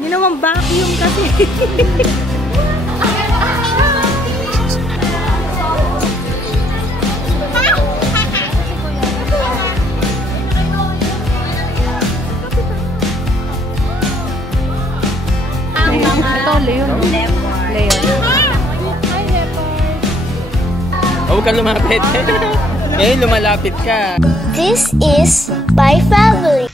Ginawang vacuum kasi. Ito, Leon. Leon. Huwag ka lumapit. Ngayon, lumalapit ka. This is my family.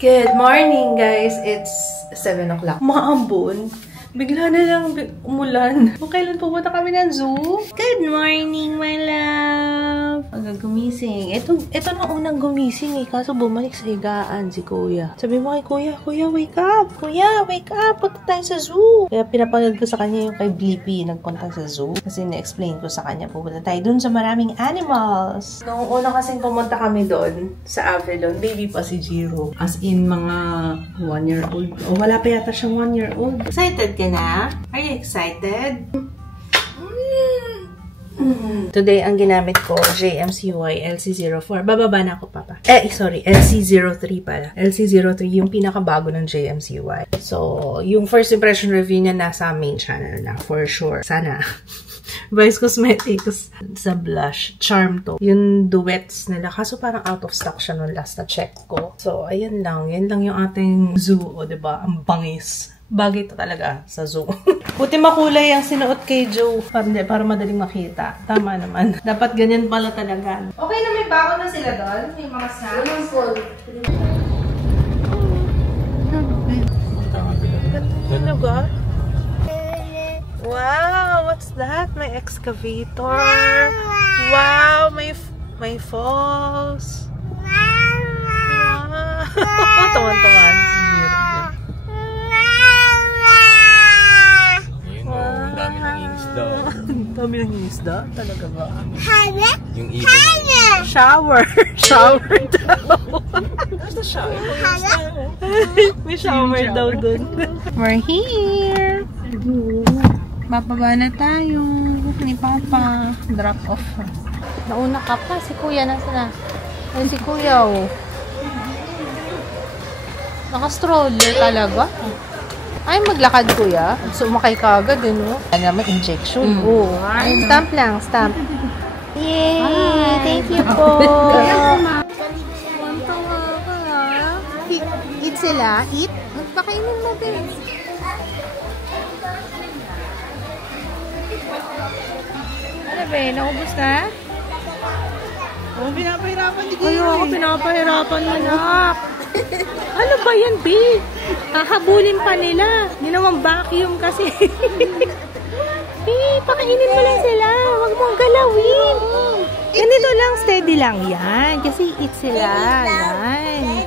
Good morning, guys. It's 7 o'clock. Maambon. Bigla na lang umulan. Kung kailan pupunta kami ng zoo? Good morning, my love. Aga gumising. Ito na unang gumising eh. Kaso bumalik sa higaan si Kuya. Sabi mo kay Kuya, Kuya, wake up. Kuya, wake up. Punta tayo sa zoo. Kaya pinapanood ko sa kanya yung kay Blippi nagpunta sa zoo. Kasi na-explain ko sa kanya pupunta tayo dun sa maraming animals. Noong una kasing pumunta kami doon sa Avalon, baby pa si Jiro. As in mga 1-year-old. O wala pa yata siyang 1-year-old. Excited ka na? Are you excited? Today, ang ginamit ko, JMCY LC04. Bababa na ako, Papa. Sorry, LC03 pala. LC03 yung pinakabago ng JMCY. So, yung first impression review niya nasa main channel na, for sure. Sana. Vice Cosmetics sa blush. Charm to. Yung duets nila. Kaso parang out of stock siya nung last na check ko. So, ayan lang. Yan lang yung ating zoo. O, diba? Ang bangis. Bagay to talaga sa zoo. Puti makulay ang sinuot kay Joe. Para madaling makita. Tama naman. Dapat ganyan pala talaga. Okay na may bako na sila doon? May mga snacks? Talaga? Wow! What's that? May excavator. Wow! May falls. Wow! Tawan-tawan. Dami ng isda? Talaga ba? Yung ibon. Shower! Shower daw! May shower daw dun. We're here! Bababa na tayo ni Papa. Drop off. Nauna ka pa. Si Kuya nasa na? Ay, si Kuya oh. Naka-stroller talaga. Ay, maglakad Kuya. Sumakay ka agad din, no? Ano naman, injection. Oh. Stamp lang, stamp. Yay! Thank you po! Wantawa ka. Eat sila? Eat? Magpakainin mo din. Ano ba eh? Naubos na? Oh, pinapahirapan din. Ayaw ako pinapahirapan mo, nak. Ano ba yan, babe? Hahabulin pa nila. Ginawang vacuum kasi. Pakainin mo lang sila. Huwag mong galawin. Ganito lang, steady lang yan. Kasi eat sila. Yan.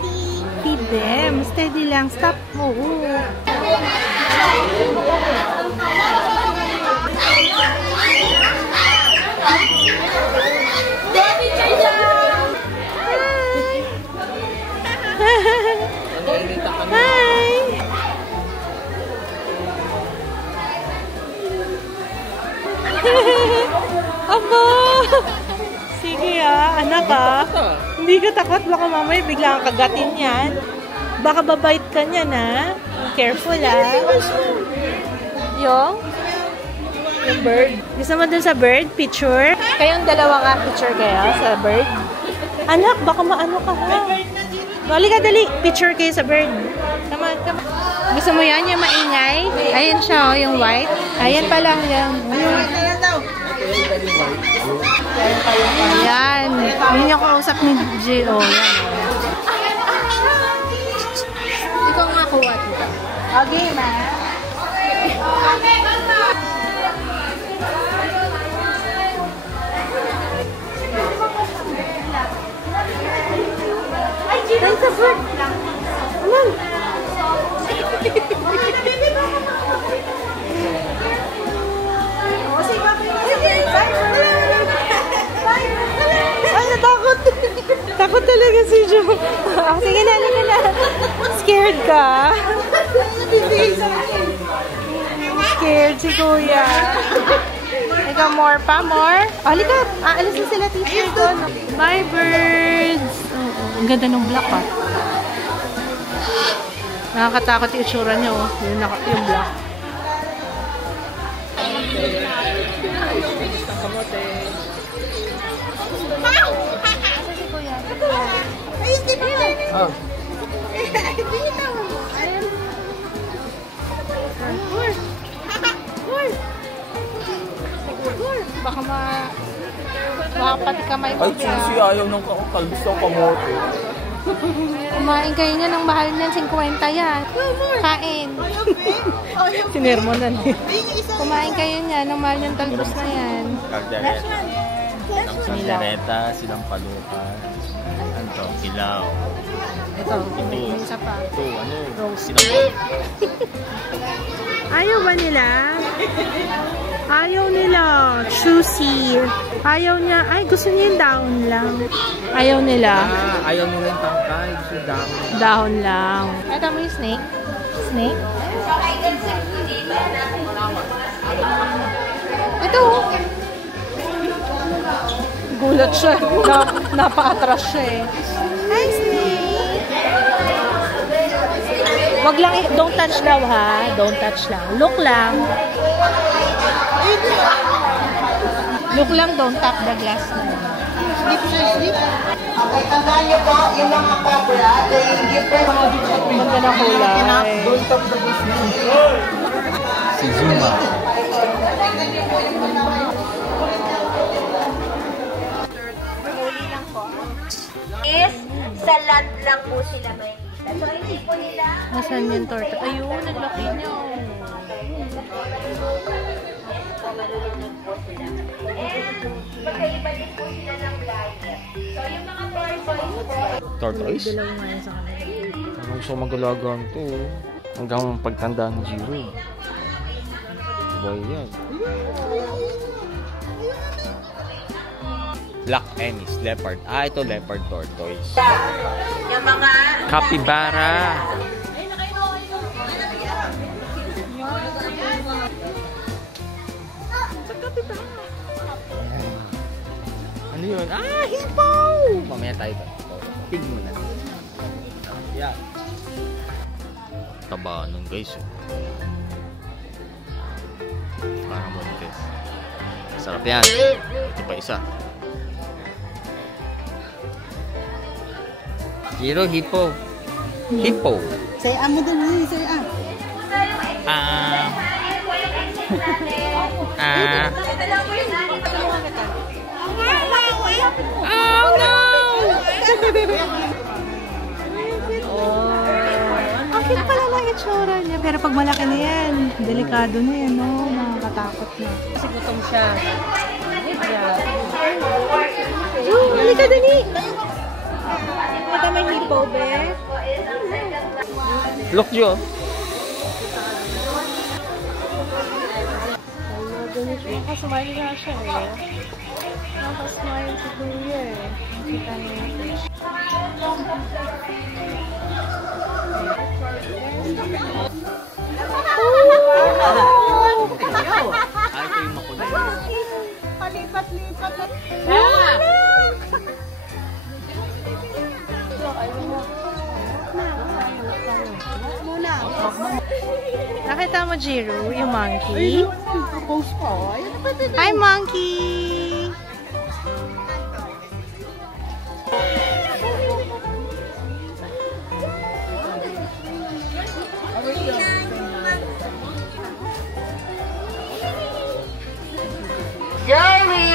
Feed them. Steady lang. Stop mo. Hi! Aba! Sige anak Hindi ka takot, baka mamaya bigla kang kagatin yan. Baka babait ka niyan Careful Yung bird. Gusto mo dun sa bird? Picture? Kayong dalawa nga picture kayo sa bird? Anak, baka maano ka Dali ka, dali. Picture kayo sa bird. Come on, come on. Gusto mo yan? Yung maingay? Ayan siya, yung white. Ayan pa lang yan. Ayan. Yun yung kausap ni J.O. Ikaw nga kuha dito. Okay, ma. There's a bird. Come on. Ay, natakot. Takot talaga si Joe. Sige na, na. Scared ka? Scared si Kuya. Ikaw, more pa, more? Halika, aalis na sila teacher doon. Bye, birds. Ang ganda ng black, Nakakatakot yung itsura niya, oh. Yung black. Ah. Baka pati kamay mo. Ay, Chelsea, ayaw ng kalbis ng kamote. Kumain kayo niya ng mahal niyan, 50 yan. Kain. Sinermonan eh. Kumain kayo niya ng mahal niyang talbos na yan. Kaldereta. Ang kaldereta, silang palupan. Ano to? Kilaw. Ito, yung isa pa. Ito, ano? Rose. Silang Ayaw ba nila? Ayaw nila. Choosy. Ayaw niya. Ay, gusto niya yung dahon lang. Ayaw nila. ayaw mo yung tangkay. Gusto dahon. Dahon lang. Ito mo yung snake? Snake? Ito. Gulat siya. Napa-atras siya eh. Hi, snake. Wag lang, don't touch daw ha. Don't touch lang. Look lang. Look lang, don't tap the glass. Sleep, sleep. Okay, tandaan niyo po, yung mga cobra, they give them Ganda na kulay. don't tap the business. Si Zuma. Is sa land lang po sila may kita. So, hindi po nila. Nasaan yung torta? Ayun, naglaki niya. Malulunod po sila. And, magkaiba din po sila ng layer. So, yung mga Tortoise? Dalawa nga yan sa kanila. Ang gusto magalagaan to. Hanggang pagtanda ni Jiro. Boy yan. Black Ennis, leopard. Ah, ito leopard tortoise. yung mga Capybara. Ano yun? Ah, hippo! Mamaya tayo ba? Tig muna. Yan. Taba nun guys. Parang montes. Sarap yan. Ito pa isa. Jiro, hippo. Hippo. Say, mo din, say, Ah. Oh no! Ang cute pala lang itsura niya. Pero pag malaki na yan, delikado na yan, no? Nakakatakot na. Kasi gutom siya. Halika, dali! Ito may hippo, be. Look, Jo. Nakasmile nga siya eh. Nakasmile si Kuya eh. Kita niya. Ay, ito yung makulay. Palipat-lipat na. Muna. Nakita mo, Jiro, yung monkey? Post po. Ayun na ba ito? Hi, monkey! Joey!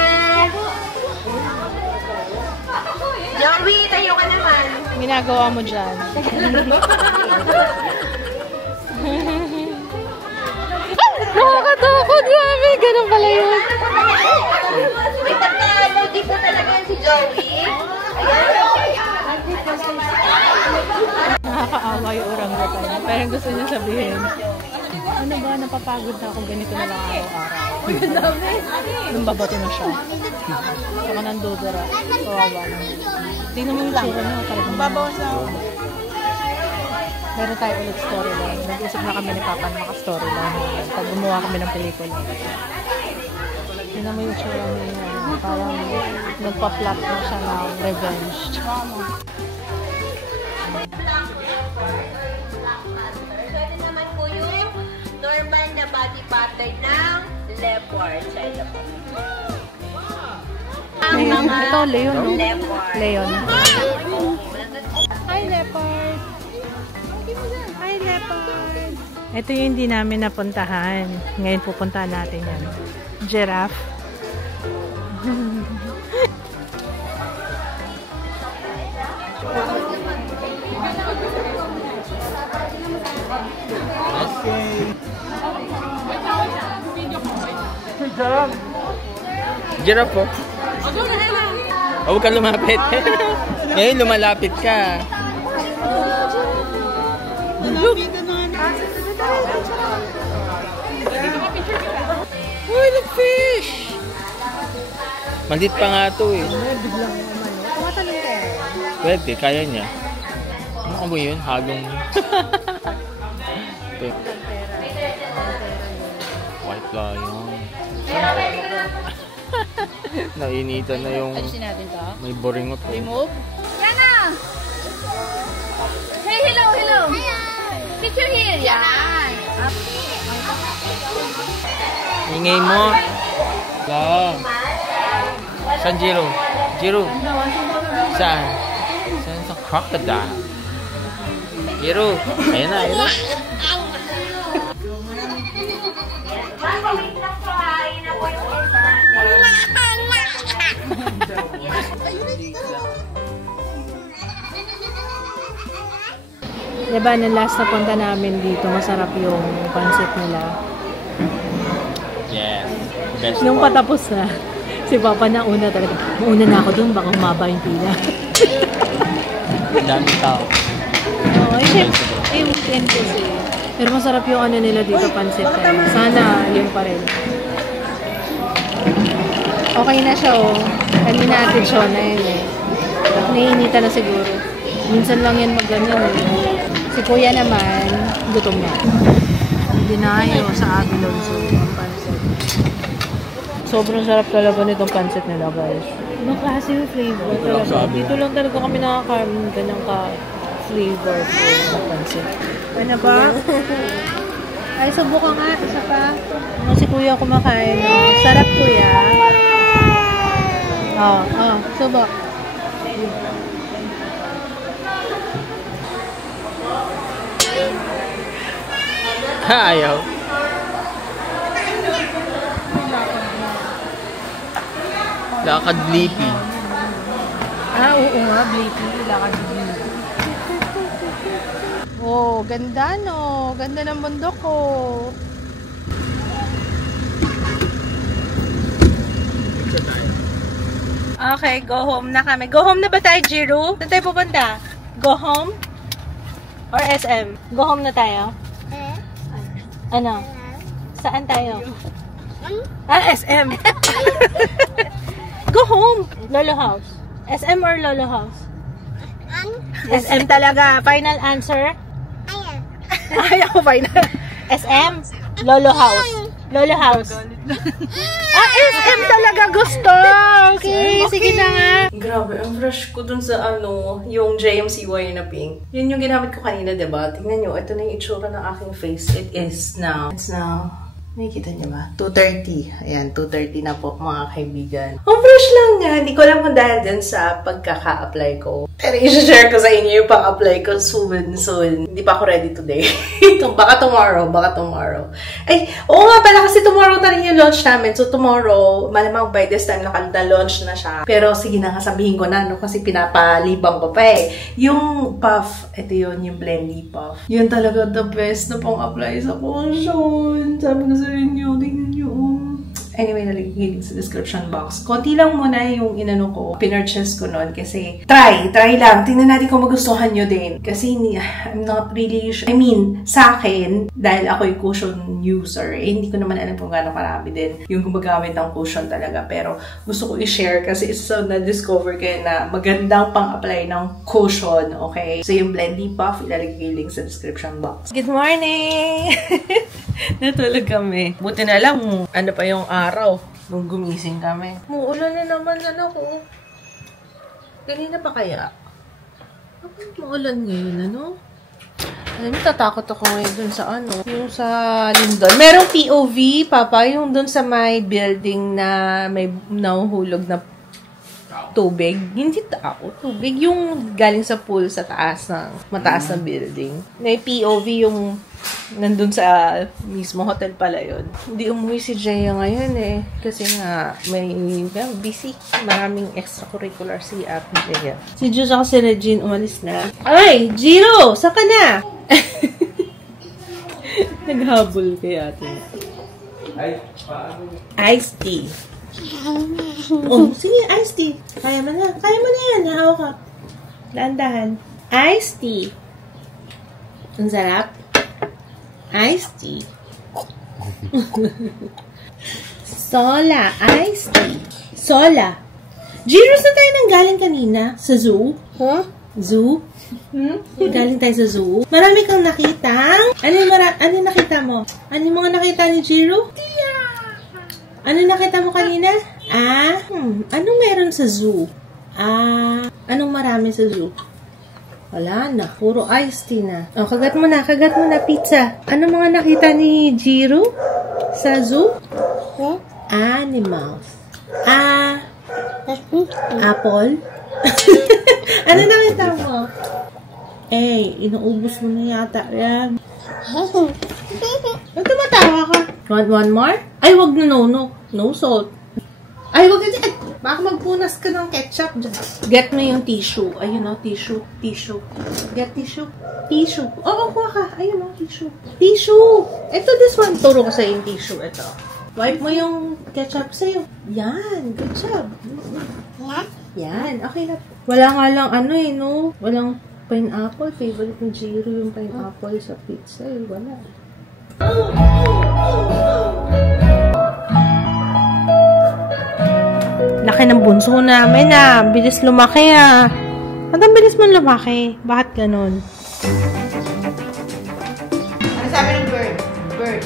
Joey, tayo ka naman. Ginagawa mo dyan. Nakakatakot, grabe! Ganun pala yun. May tatlo, di po talaga yan si Joey. Nakakaawa yung orangutan. Pero gusto niya sabihin, ano ba, napapagod na ako ganito na lang araw-araw. Nung babato na siya. Saka nandudura. Kawawa lang. Tingnan mo yung tsura niya. Talagang babawas na ako. Meron tayo ulit storyline. Nag-usap na kami ni Papa na maka-storyline. Pag gumawa kami ng pelikula. Tingnan mo yung tsura niya. Parang nagpa-plot na siya ng revenge. pattern. So, ito naman po yung normal na body pattern ng leopard. So, ito po. Ang mga Ito, Leon. leopard. Leon. Hi, leopard. Hi, leopard. Ito yung hindi namin napuntahan. Ngayon pupuntahan natin yan. Giraffe. Giraffe po. Oh, huwag ka lumapit. Ngayon lumalapit ka. Uy, the fish! Maliit pa nga ito eh. Pwede, kaya niya. Ano ba yun? Halong... White lion. Nainitan na yung... Alisin natin to. May boringot. Remove. Yana! Hey, hello, hello! Picture here. Yan! Ingay mo. Lang. Saan Jiro? Jiro? Saan? Saan sa crocodile? Jiro? Ayan na, ayan na. Wait lang po ha. Ayun na po yung end natin. Diba, nung last na punta namin dito, masarap yung pancit nila. Yes. Best Nung part. patapos na, si Papa na una talaga. Mauna na ako dun, baka humaba yung pila. Ang dami tao. Oo, yung weekend kasi. Pero masarap yung ano nila dito, pancit. Sana, yun pa rin. Okay na siya, oh. Kanina natin siya na yun, eh. Naiinita na siguro. Minsan lang yan mag-ganyan, eh. Si Kuya naman, gutom na. Dinayo sa Abilonso ang pancit. Sobrang sarap talaga nitong pancit nila, guys. Ano kasi yung flavor talaga. Dito lang talaga kami nakakaroon ng ganyang ka-flavor ng pancit. Ano ba? Ay, subukan nga. Isa pa. Ano si Kuya kumakain. Oh. Sarap, Kuya. Subok. Ayaw. Lakad Blippi. Oo nga, Blippi. Lakad Blippi. Oh, ganda no. Ganda ng bundok ko. Okay, go home na kami. Go home na ba tayo, Jiro? Saan tayo pupunta? Go home? Or SM? Go home na tayo? Ano? Saan tayo? SM. Go home. Lolo house. SM or Lolo house? SM talaga. Final answer? Ayaw final. SM? Lolo house. Lolo house. SM talaga gusto. Okay, sige na nga. Grabe, ang fresh ko dun sa yung JMCY na pink. Yun yung ginamit ko kanina, diba? Tingnan nyo, ito na yung itsura ng aking face. It is now. It's now. Nakikita niyo ba? 2:30. Ayan, 2:30 na po mga kaibigan. Ang fresh lang nga. Hindi ko alam kung dahil din sa pagkaka-apply ko. Pero i-share ko sa inyo yung pang-apply ko soon. Hindi pa ako ready today. Baka tomorrow. Ay, oo nga pala kasi tomorrow na rin yung launch namin. So tomorrow, malamang by this time launch na siya. Pero sige na nga, sabihin ko na, no? Kasi pinapalibang ko pa eh. Yung puff, ito yun, yung Blendy puff. Yun talaga the best na pang-apply sa cushion. Sabi ko sa inyo, tingnan nyo. Anyway, nalagay sa description box. Konti lang muna yung inano ko. Pinurchase ko nun kasi try lang. Tingnan natin kung magustuhan nyo din. Kasi I'm not really sure. I mean, sa akin, dahil ako yung cushion user, hindi ko naman alam kung gano'ng karami din yung gumagamit ng cushion talaga. Pero gusto ko i-share kasi isa na-discover kayo na magandang pang-apply ng cushion. Okay? So yung Blendy Puff, ilalagay yung link sa description box. Good morning! Natulog kami. Buti na lang, ano pa yung araw nung gumising kami. Muulan na naman, ko. Kanina pa kaya? Bakit maulan ngayon, ano? Alam mo, tatakot ako ngayon dun sa ano, yung sa Lindol. Merong POV, Papa, yung dun sa may building na may nahuhulog na tubig. Hindi tao, tubig. Yung galing sa pool sa taas ng mataas na building. May POV yung nandun sa mismo hotel pala yun. Hindi umuwi si Jaya ngayon eh. Kasi nga, may busy. Maraming extracurricular si Ate Jaya. Si Diyos ako si Regine, umalis na. Ay! Jiro! Saan ka na? Naghabol kay Ate. Iced tea. Oh, sige, iced tea. Kaya mo na. Kaya mo na yan. Naawa ka. Dahan-dahan. Iced tea. Ang sarap. Iced tea. Sola. Iced tea. Sola. Jiro, saan tayo nang galing kanina? Sa zoo? Huh? Zoo? Galing tayo sa zoo? Marami kang nakita? Ano nakita mo? Ano yung mga nakita ni Jiro? Ano nakita mo kanina? Anong meron sa zoo? Anong marami sa zoo? Wala na. Puro iced tea na. Oh, kagat mo na, pizza. Ano mga nakita ni Jiro sa zoo? Animals. Apple? Ano nakita mo? Inuubos mo na yata yan. Ba't tumatawa ka? Want one more? Ay, wag na, no. No salt. Ay, wag na. Baka magpunas ka ng ketchup dyan. Get mo yung tissue. Ayun o, tissue. Get tissue. Tissue. Oo, kuha ka. Ayun o, tissue. Tissue! Ito, this one. Turo ko sa'yo yung tissue. Ito. Wipe mo yung ketchup sa'yo. Yan. Good job. Yan. Okay na. Wala nga lang no? Walang pineapple. Favorite ni Jiro yung pineapple sa pizza. Wala. Laki ng bunso namin bilis lumaki Ba't ang bilis man lumaki? Bakit ganun? Ano sabi ng bird? Bird.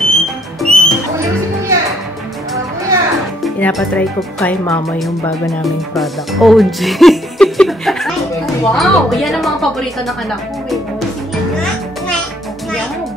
Kuya, si Kuya. Kuya. Pinapatry ko kay mama yung bago naming product. OG. Wow! Yan ang mga paborito ng anak ko. Yan.